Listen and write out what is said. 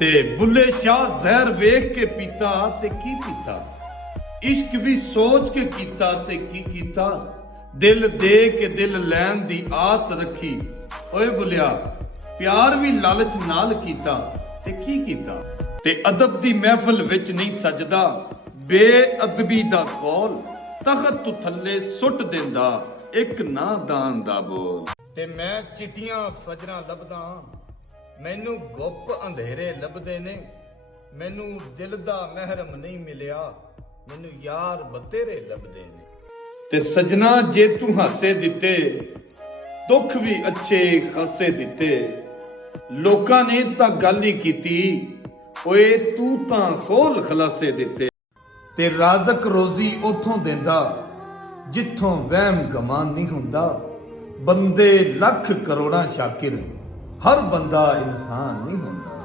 ते बुल्ले शाह जहर वेख के पीता ते की पीता, इश्क भी सोच के कीता ते की कीता, दिल दे के दिल लैन दी आस रखी, ओए बुलिया प्यार भी लालच नाल कीता ते की कीता। ते अदब दी महफिल विच नहीं सजदा बेअदबी दा कौल, तख्त तू थल्ले सुट देंदा एक नादान दा बोल। ते मैं चिट्टियां फजरां लभदा, मैनू गुप अंधेरे लभदे ने, मैनू दिल दा महरम नहीं मिलिया, मैनू यार बतेरे लभदे ने। ते सजना जे तू हासे दिते, दुख भी अच्छे खासे दिते, लोकां ने तां गल ही कीती, ओए तू तां खोल खलासे दिते। ते राज़क रोज़ी उथों देंदा जिथों वहम गमान नहीं हुंदा, बंदे लख करोड़ां शाकिर हर बंदा इंसान नहीं हुंदा।